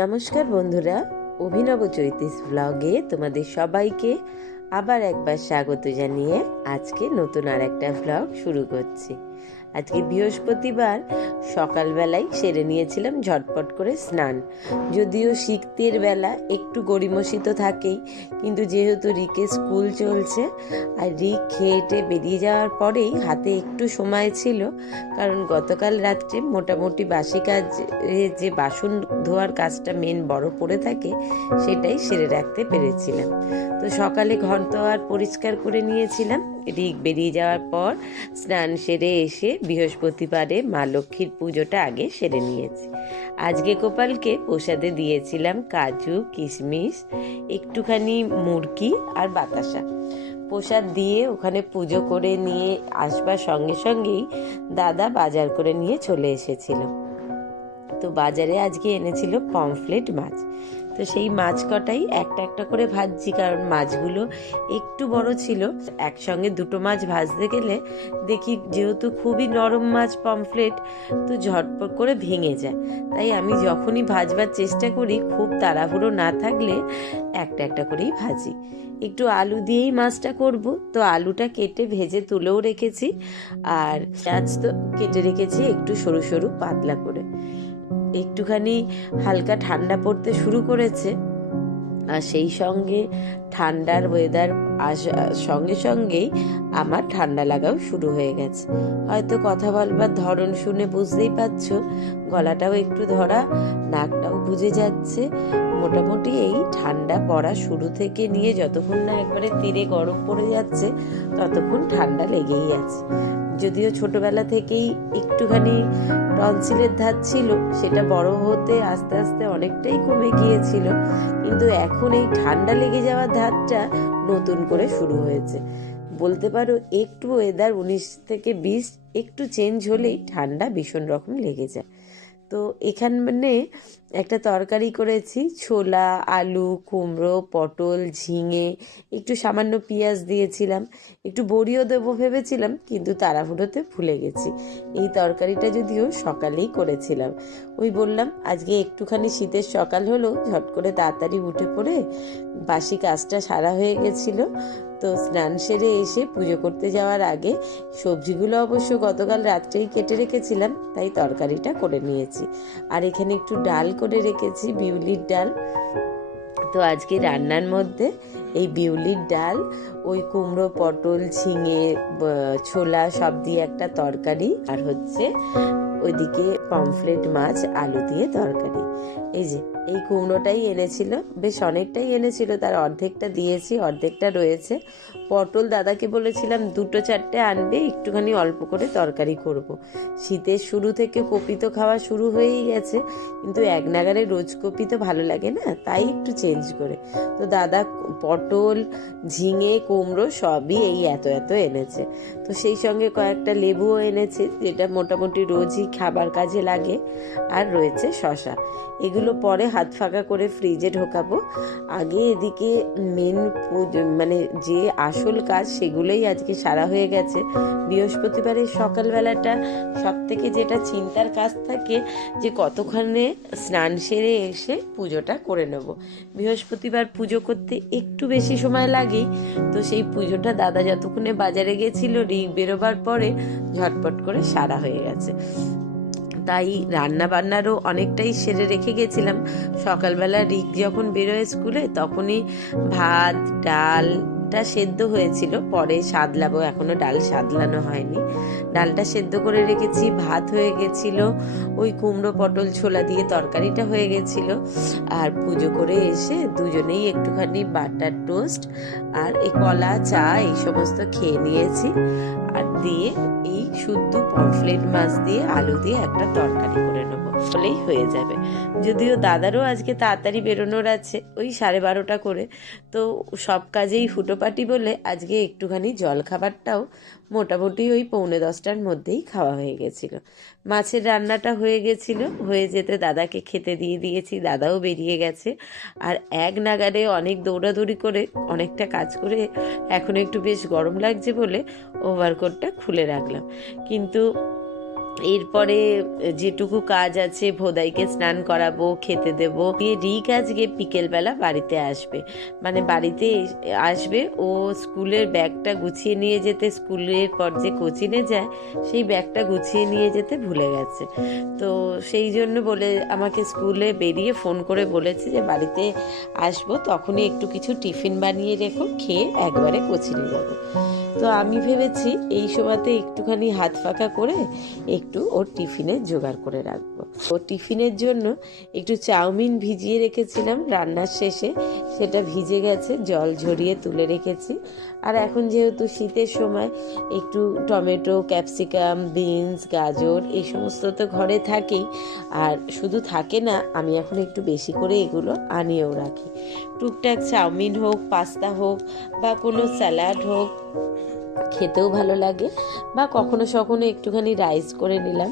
নমস্কার বন্ধুরা, অভিনব চৈতিস ব্লগে তোমাদের সবাইকে আবার একবার স্বাগত জানিয়ে আজকে নতুন আর একটা ব্লগ শুরু করছি। আজকে বৃহস্পতিবার, সকালবেলায় সেরে নিয়েছিলাম ঝটপট করে স্নান। যদিও শীতের বেলা একটু গড়িমসি তো থাকেই, কিন্তু যেহেতু রিকের স্কুল চলছে আর রিক খেয়েটে বেরিয়ে যাওয়ার পরেই হাতে একটু সময় ছিল, কারণ গতকাল রাত্রে মোটামুটি বাসি কাজ, যে বাসন ধোয়ার কাজটা মেন বড় পড়ে থাকে, সেটাই সেরে রাখতে পেরেছিলাম। তো সকালে ঘর আর পরিষ্কার করে নিয়েছিলাম। রিক বেরিয়ে যাওয়ার পর স্নান সেরে এসে বৃহস্পতিবারে মা লক্ষ্মীর পুজোটা আগে সেরে নিয়েছি। আজকে গোপালকে প্রসাদে দিয়েছিলাম কাজু, কিশমিশ, একটুখানি মুরকি আর বাতাসা। প্রসাদ দিয়ে ওখানে পুজো করে নিয়ে আসবার সঙ্গে সঙ্গেই দাদা বাজার করে নিয়ে চলে এসেছিল। তো বাজারে আজকে এনেছিল পমফ্লেট মাছ। তো সেই মাছ কটাই একটা একটা করে ভাজছি, কারণ মাছগুলো একটু বড় ছিল। একসঙ্গে দুটো মাছ ভাজতে গেলে দেখি যেহেতু খুবই নরম মাছ পমফ্লেট, তো ঝটপট করে ভেঙে যায়। তাই আমি যখনই ভাজবার চেষ্টা করি, খুব তাড়াহুড়ো না থাকলে একটা একটা করেই ভাজি। একটু আলু দিয়েই মাছটা করব, তো আলুটা কেটে ভেজে তুলেও রেখেছি, আর পেঁয়াজ তো কেটে রেখেছি একটু সরু সরু পাতলা করে। একটুখানি হালকা ঠান্ডা পড়তে শুরু করেছে, আর সেই সঙ্গে ঠান্ডার ওয়েদার সঙ্গে সঙ্গেই আমার ঠান্ডা লাগাও শুরু হয়ে গেছে। হয়তো কথা বলবার ধরন শুনে বুঝতেই পারছো, গলাটাও একটু ধরা, নাকটাও বুঝে যাচ্ছে। মোটামুটি এই ঠান্ডা পড়া শুরু থেকে নিয়ে যতক্ষণ না একবারে তীরে গরম পড়ে যাচ্ছে, ততক্ষণ ঠান্ডা লেগেই আছে। যদিও ছোটবেলা থেকেই একটুখানি টনসিলের ধাত ছিল, সেটা বড় হতে আস্তে আস্তে অনেকটাই কমে গিয়েছিল, কিন্তু এখন এই ঠান্ডা লেগে যাওয়ার ধাতটা নতুন করে শুরু হয়েছে। বলতে পারো একটু ওয়েদার 19 থেকে 20 একটু চেঞ্জ হলেই ঠান্ডা ভীষণ রকম লেগে যায়। তো এখানে একটা তরকারি করেছি, ছোলা, আলু, কুমড়ো, পটল, ঝিঙে, একটু সামান্য পেঁয়াজ দিয়েছিলাম, একটু বড়িও দেবো ভেবেছিলাম, কিন্তু তাড়াহুড়োতে ভুলে গেছি। এই তরকারিটা যদিও সকালেই করেছিলাম। ওই বললাম আজকে একটুখানি শীতের সকাল হলো, ঝট করে তাড়াতাড়ি উঠে পড়ে বাসি কাজটা সারা হয়ে গেছিলো। তো স্নান সেরে এসে পুজো করতে যাওয়ার আগে সবজিগুলো অবশ্য গতকাল রাত্রেই কেটে রেখেছিলাম, তাই তরকারিটা করে নিয়েছি। আর এখানে একটু ডাল করে রেখেছি, বিউলির ডাল। তো আজকে রান্নার মধ্যে এই বিউলির ডাল, ওই কুমড়ো, পটল, ঝিঙে, ছোলা সব দিয়ে একটা তরকারি, আর হচ্ছে ওইদিকে পমফ্লেট মাছ আলু দিয়ে তরকারি। এই যে এই কুমড়োটাই এনেছিল, বেশ অনেকটাই এনেছিল, তার অর্ধেকটা দিয়েছি, অর্ধেকটা রয়েছে। পটল দাদাকে বলেছিলাম 2-4টে আনবে, একটুখানি অল্প করে তরকারি করব। শীতের শুরু থেকে কপি তো খাওয়া শুরু হয়েই গেছে, কিন্তু এক নাগারে রোজ কপি তো ভালো লাগে না, তাই একটু চেঞ্জ করে। তো দাদা পটল, ঝিঙে, কুমড়ো সবই এই এত এত এনেছে। তো সেই সঙ্গে কয়েকটা লেবুও এনেছে, যেটা মোটামুটি রোজই খাবার কাজে লাগে। আর রয়েছে শশা। এগুলো পরে হাত ফাঁকা করে ফ্রিজে ঢোকাবো। আগে এদিকে মেন মানে যে আসল কাজ, সেগুলোই আজকে সারা হয়ে গেছে। বৃহস্পতিবারের সকালবেলাটা সব থেকে যেটা চিন্তার কাজ থাকে, যে কতক্ষণে স্নান সেরে এসে পুজোটা করে নেব। বৃহস্পতিবার পুজো করতে একটু বেশি সময় লাগেই, তো সেই পুজোটা দাদা যতক্ষণে বাজারে গেছিল, রিক বেরোবার পরে ঝটপট করে সারা হয়ে গেছে। তাই রান্না বান্নারও অনেকটাই সেরে রেখে গেছিলাম। সকালবেলা রিক যখন বেরোয় স্কুলে, তখনই ভাত ডালটা সেদ্ধ হয়েছিল, পরে সাদলাবো, এখনো ডাল সাদলানো হয়নি। ডালটা সেদ্ধ করে রেখেছি, ভাত হয়ে গেছিল, ওই কুমড়ো পটল ছোলা দিয়ে তরকারিটা হয়ে গেছিল। আর পুজো করে এসে দুজনেই একটুখানি বাটার টোস্ট আর এই কলা, চা এই সমস্ত খেয়ে নিয়েছি। আর দিয়ে এই শুদ্ধ পমফ্লেট মাছ দিয়ে আলু দিয়ে একটা তরকারি করে নেবো, হলেই হয়ে যাবে। যদিও দাদারও আজকে তাড়াতাড়ি বেরোনোর আছে, ওই 12:30 করে। তো সব কাজেই হুটোপাটি বলে আজকে একটুখানি জল খাবারটাও মোটামুটি ওই 9:45টার মধ্যেই খাওয়া হয়ে গেছিল। মাছের রান্নাটা হয়ে গেছিল, হয়ে যেতে দাদাকে খেতে দিয়ে দিয়েছি, দাদাও বেরিয়ে গেছে। আর এক নাগারে অনেক দৌড়াদৌড়ি করে অনেকটা কাজ করে এখন একটু বেশ গরম লাগছে বলে ওভারকোটটা খুলে রাখলাম। কিন্তু এরপরে যেটুকু কাজ আছে, ভোদাইকে স্নান করাবো, খেতে দেবো। রিক আজকে বিকেলবেলা বাড়িতে আসবে, মানে বাড়িতে আসবে। ও স্কুলের ব্যাগটা গুছিয়ে নিয়ে যেতে, স্কুলের পর যে কোচিনে যায় সেই ব্যাগটা গুছিয়ে নিয়ে যেতে ভুলে গেছে। তো সেই জন্য বলে আমাকে স্কুলে বেরিয়ে ফোন করে বলেছে যে বাড়িতে আসবো, তখনই একটু কিছু টিফিন বানিয়ে রেখো, খেয়ে একবারে কোচিনে যাবো। তো আমি ভেবেছি এই সময়তে একটুখানি হাত ফাঁকা করে একটু ওর টিফিনের জোগাড় করে রাখবো। ওর টিফিনের জন্য একটু চাউমিন ভিজিয়ে রেখেছিলাম রান্নার শেষে, সেটা ভিজে গেছে, জল ঝরিয়ে তুলে রেখেছি। আর এখন যেহেতু শীতের সময় একটু টমেটো, ক্যাপসিকাম, বিনস, গাজর এই সমস্ত তো ঘরে থাকেই। আর শুধু থাকে না, আমি এখন একটু বেশি করে এগুলো আনিয়েও রাখি। টুকটাক চাউমিন হোক, পাস্তা হোক বা কোনো স্যালাড হোক, খেতেও ভালো লাগে। বা কখনো সখনো একটুখানি রাইস করে নিলাম,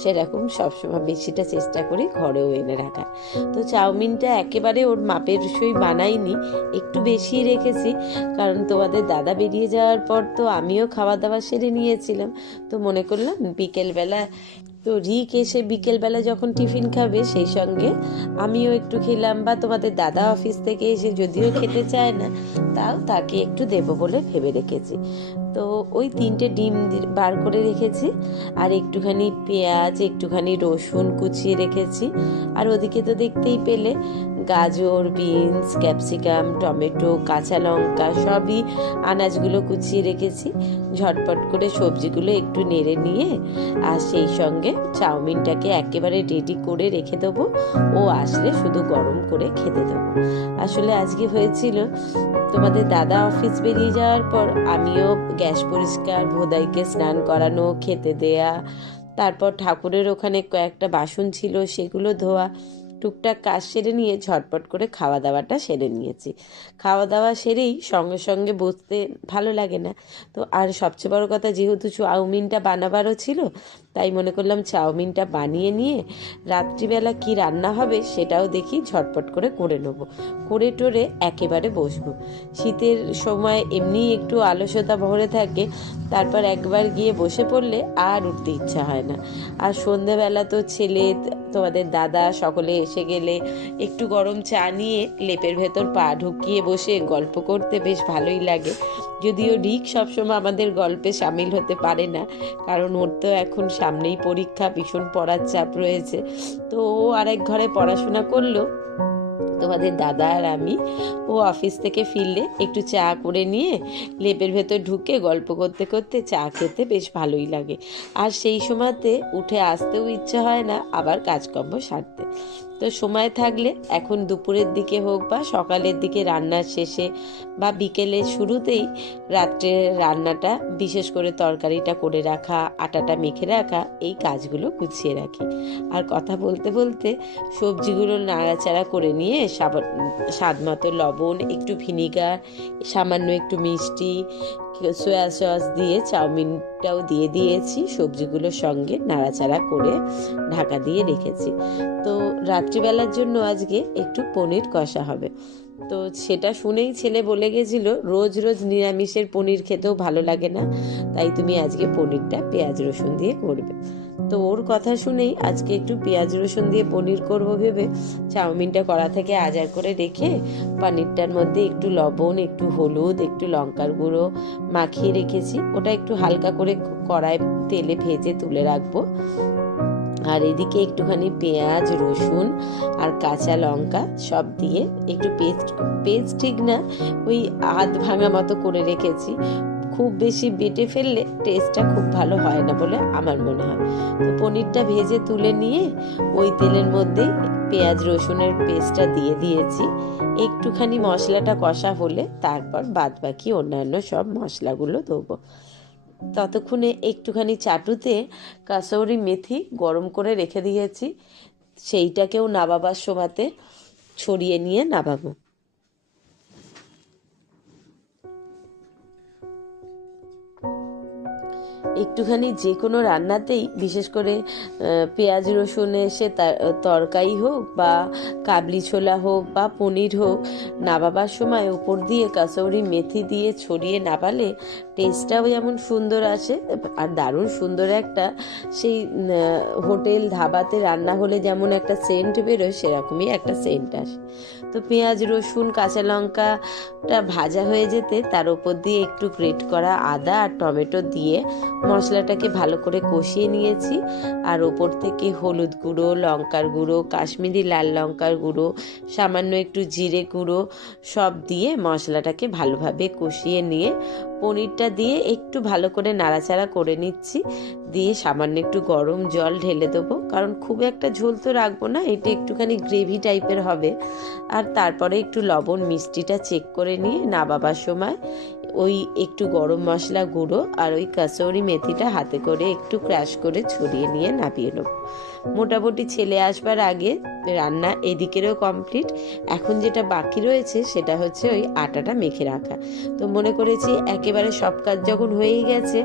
সেরকম সবসময় বেশিটা চেষ্টা করি ঘরেও এনে রাখার। তো চাউমিনটা একেবারে ওর মাপের সই বানাইনি, একটু বেশি রেখেছি, কারণ তোমাদের দাদা বেরিয়ে যাওয়ার পর তো আমিও খাওয়া দাওয়া সেরে নিয়েছিলাম। তো মনে করলাম বিকেলবেলা, তো রিক এসে বিকেলবেলা যখন টিফিন খাবে সেই সঙ্গে আমিও একটু খেলাম, বা তোমাদের দাদা অফিস থেকে এসে যদিও খেতে চায় না, তাও তাকে একটু দেবো বলে ভেবে রেখেছি। তো ওই 3টে ডিম বার করে রেখেছি, আর একটুখানি পেঁয়াজ, একটুখানি রসুন কুচিয়ে রেখেছি। আর ওদিকে তো দেখতেই পেলে গাজর, বিনস, ক্যাপসিকাম, টমেটো, কাঁচা লঙ্কা সবই আনাজগুলো কুচিয়ে রেখেছি। ঝটপট করে সবজিগুলো একটু নেড়ে নিয়ে আর সেই সঙ্গে চাউমিনটাকে একেবারে রেডি করে রেখে দেবো। ও আসলে শুধু গরম করে খেতে দেবো। আসলে আজকে হয়েছিল, তোমাদের দাদা অফিস বেরিয়ে যাওয়ার পর আমিও গ্যাস পরিষ্কার, ভোদাইকে স্নান করানো, খেতে দেয়া, তারপর ঠাকুরের ওখানে কয়েকটা বাসন ছিল সেগুলো ধোয়া, টুকটাক কাজ সেরে নিয়ে ঝটপট করে খাওয়া দাওয়াটা সেরে নিয়েছি। খাওয়া দাওয়া সেরেই সঙ্গে সঙ্গে বসতে ভালো লাগে না। তো আর সবচেয়ে বড় কথা, যেহেতু চাউমিনটা বানাবারও ছিল, তাই মনে করলাম চাউমিনটা বানিয়ে নিয়ে রাত্রিবেলা কি রান্না হবে সেটাও দেখি ঝটপট করে করে নেবো, করে টোরে একেবারে বসবো। শীতের সময় এমনি একটু আলস্যতা ভরে থাকে, তারপর একবার গিয়ে বসে পড়লে আর উঠতে ইচ্ছা হয় না। আর সন্ধেবেলা তো ছেলে, তোমাদের দাদা সকলে এসে গেলে একটু গরম চা নিয়ে লেপের ভেতর পা ঢুকিয়ে বসে গল্প করতে বেশ ভালোই লাগে। যদিও রিক সবসময় আমাদের গল্পে সামিল হতে পারে না, কারণ ওর তো এখন সামনেই পরীক্ষা, ভীষণ পড়ার চাপ রয়েছে। তো ও আরেক ঘরে পড়াশোনা করলো, তোমাদের দাদা আর আমি ও অফিস থেকে ফিরলে একটু চা করে নিয়ে লেপের ভেতর ঢুকে গল্প করতে করতে চা খেতে বেশ ভালোই লাগে। আর সেই সময়তে উঠে আসতেও ইচ্ছা হয় না আবার কাজকর্ম সারতে। তো সময় থাকলে এখন দুপুরের দিকে হোক বা সকালের দিকে রান্নার শেষে বা বিকেলের শুরুতেই রাত্রে রান্নাটা, বিশেষ করে তরকারিটা করে রাখা, আটাটা মেখে রাখা, এই কাজগুলো গুছিয়ে রাখি। আর কথা বলতে বলতে সবজিগুলো নাড়াচাড়া করে নিয়ে স্বাদ মতো লবণ, একটু ভিনিগার, সামান্য একটু মিষ্টি, সয়া সস দিয়ে চাউমিনটাও দিয়ে দিয়েছি, সবজিগুলোর সঙ্গে নাড়াচাড়া করে ঢাকা দিয়ে রেখেছি। তো রাত্রিবেলার জন্য আজকে একটু পনির কষা হবে। তো সেটা শুনেই ছেলে বলে গেছিল, রোজ রোজ নিরামিষের পনির খেতেও ভালো লাগে না, তাই তুমি আজকে পনিরটা পেঁয়াজ রসুন দিয়ে করবে। তো ওর কথা শুনেই আজকে একটু পেঁয়াজ রসুন দিয়ে পনির করব ভেবে চাউমিনটা কড়া থেকে আজার করে রেখে পনিরটার মধ্যে একটু লবণ, একটু হলুদ, একটু লঙ্কার গুঁড়ো মাখিয়ে রেখেছি। ওটা একটু হালকা করে কড়ায় তেলে ভেজে তুলে রাখবো। আর এদিকে একটুখানি পেঁয়াজ, রসুন আর কাঁচা লঙ্কা সব দিয়ে একটু পেস্ট ঠিক না, ওই আধ ভাঙা মতো করে রেখেছি। খুব বেশি বেটে ফেললে টেস্টটা খুব ভালো হয় না বলে আমার মনে হয়। তো পনিরটা ভেজে তুলে নিয়ে ওই তেলের মধ্যে পেঁয়াজ রসুনের পেস্টটা দিয়ে দিয়েছি। একটুখানি মশলাটা কষা হলে তারপর বাদ বাকি অন্যান্য সব মশলাগুলো দেবো। ততক্ষণে একটুখানি চাটুতে কাসৌরি মেথি গরম করে রেখে দিয়েছি, সেইটাকেও নাবাবার সময়তে ছড়িয়ে নিয়ে নাবাবো। একটুখানি যে কোনো রান্নাতেই, বিশেষ করে পেঁয়াজ রসুনে সে তরকারি হোক বা কাবলি ছোলা হোক বা পনির হোক, নাবাবার সময় উপর দিয়ে কাসৌরি মেথি দিয়ে ছড়িয়ে নাবালে টেস্টটাও যেমন সুন্দর আসে আর দারুণ সুন্দর একটা সেই হোটেল ধাবাতে রান্না হলে যেমন একটা সেন্ট বেরোয় সেরকমই একটা সেন্ট আসে। তো পেঁয়াজ রসুন কাঁচা লঙ্কাটা ভাজা হয়ে যেতে তার উপর দিয়ে একটু গ্রেট করা আদা আর টমেটো দিয়ে মশলাটাকে ভালো করে কষিয়ে নিয়েছি। আর ওপর থেকে হলুদ গুঁড়ো, লঙ্কার গুঁড়ো, কাশ্মীরি লাল লঙ্কার গুঁড়ো, সামান্য একটু জিরে গুঁড়ো সব দিয়ে মশলাটাকে ভালোভাবে কষিয়ে নিয়ে পনিরটা দিয়ে একটু ভালো করে নাড়াচাড়া করে নিচ্ছি। দিয়ে সামান্য একটু গরম জল ঢেলে দেবো, কারণ খুব একটা ঝোল তো রাখবো না, এটা একটুখানি গ্রেভি টাইপের হবে। আর তারপরে একটু লবণ মিষ্টিটা চেক করে নিয়ে নামাবার সময় ওই একটু গরম মশলা গুঁড়ো আর ওই কাসৌরি মেথিটা হাতে করে একটু ক্র্যাশ করে ছড়িয়ে নিয়ে নামিয়ে নেব। মোটামুটি ছেলে আসবার আগে রান্না এদিকেরও কমপ্লিট। এখন যেটা বাকি রয়েছে সেটা হচ্ছে ওই আটাটা মেখে রাখা। তো মনে করেছি একেবারে সব কাজ যখন হয়েই গেছে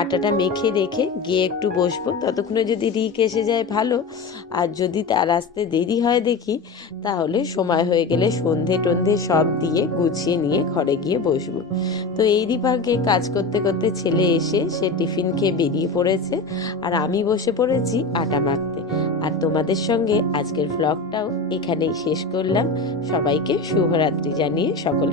আটাটা মেখে রেখে গিয়ে একটু বসবো, ততক্ষণে যদি রিক এসে যায় ভালো, আর যদি তার আসতে দেরি হয় দেখি তাহলে সময় হয়ে গেলে সন্ধে টন্ধে সব দিয়ে গুছিয়ে নিয়ে ঘরে গিয়ে বসবো। তো এরই ভাগে কাজ করতে করতে ছেলে এসে সে টিফিন খেয়ে বেরিয়ে পড়েছে আর আমি বসে পড়েছি আটা মাখতে। আর তোমাদের সঙ্গে আজকের ভ্লগটাও এখানেই শেষ করলাম। সবাইকে শুভরাত্রি জানিয়ে সকলে